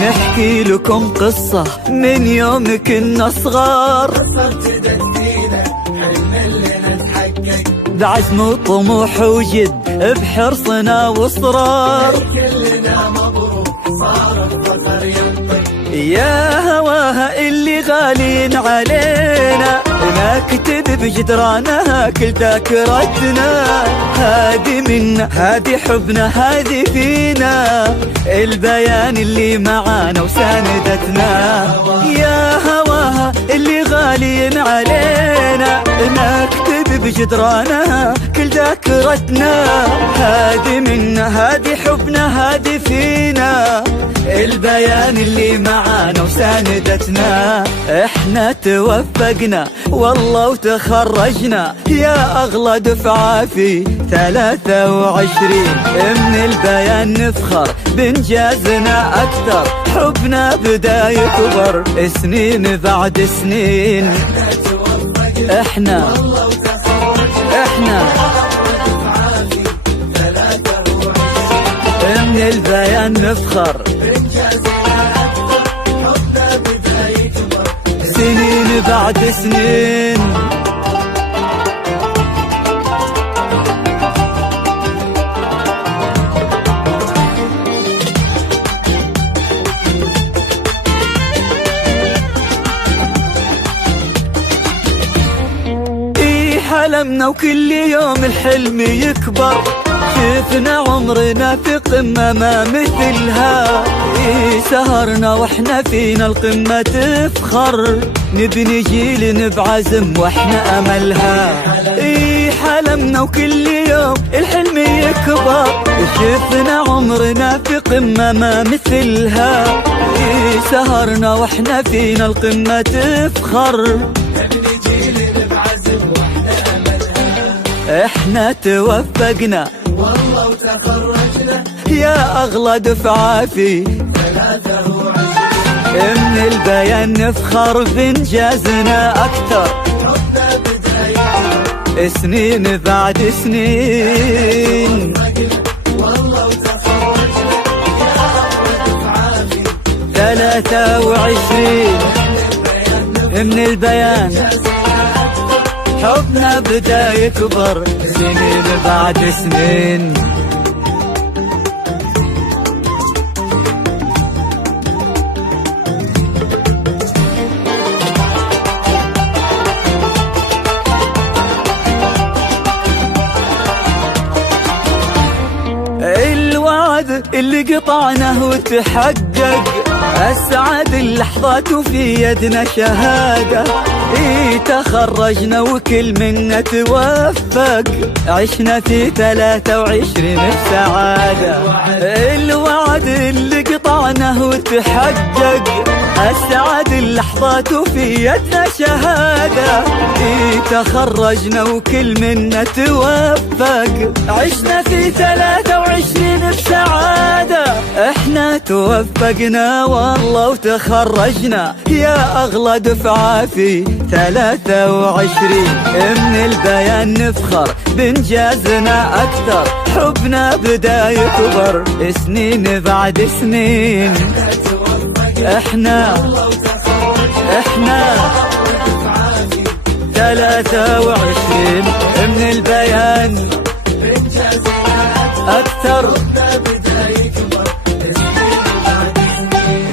نحكي لكم قصة من يوم كنا صغار، قصة ابتدت فينا حلم اللي نتحقق، بعزم وطموح وجد بحرصنا واصرار. كلنا مبروك صار الفخر ينطق، يا هواها اللي غالين علينا نكتب بجدرانها كل ذاكرتنا. هادي منا هادي حبنا هادي فينا، البيان اللي معانا وساندتنا. يا هواها اللي غالين علينا نكتب بجدرانها كل ذاكرتنا. هادي منا هادي حبنا هادي فينا، البيان اللي معانا وساندتنا. احنا توفقنا والله وتخرجنا يا اغلى دفعة في 23. من البيان نفخر بانجازنا اكثر، حبنا بدا يكبر سنين بعد سنين. احنا من البيان نفخر سنين بعد سنين. حلمنا وكل يوم الحلم يكبر، شفنا عمرنا في قمة ما مثلها. سهرنا واحنا فينا القمة تفخر، نبني جيل بعزم واحنا املها. حلمنا وكل يوم الحلم يكبر، شفنا عمرنا في قمة ما مثلها. سهرنا واحنا فينا القمة تفخر، نبني جيل بعزم واحنا املها. احنا توفقنا والله وتخرجنا يا اغلى دفعة في 23. من البيان نفخر بانجازنا اكثر، حبنا بداية سنين بعد سنين. والله وتخرجنا يا أغلى دفعة في 23. من البيان حبنا بدا يكبر سنين بعد سنين. الوعد اللي قطعناه وتحقق، أسعد اللحظات وفي يدنا شهادة. تخرجنا وكل منا توفق، عشنا في 23 بسعادة. الوعد اللي قطعناه وتحقق، أسعد اللحظات وفي يدنا شهادة. تخرجنا وكل منا توفق، عشنا في 23 بسعادة. احنا توفقنا والله وتخرجنا يا اغلى دفعة في 23. من البيان نفخر بانجازنا اكثر، حبنا بدا يكبر سنين بعد سنين. احنا 23. من البيان اكثر.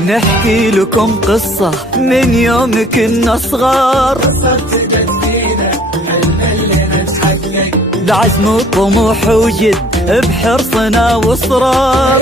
نحكي لكم قصة من يوم كنا صغار، قصة ابتدت فينا حلم اللي نتحقق، بعزم وطموح وجد بحرصنا واصرار.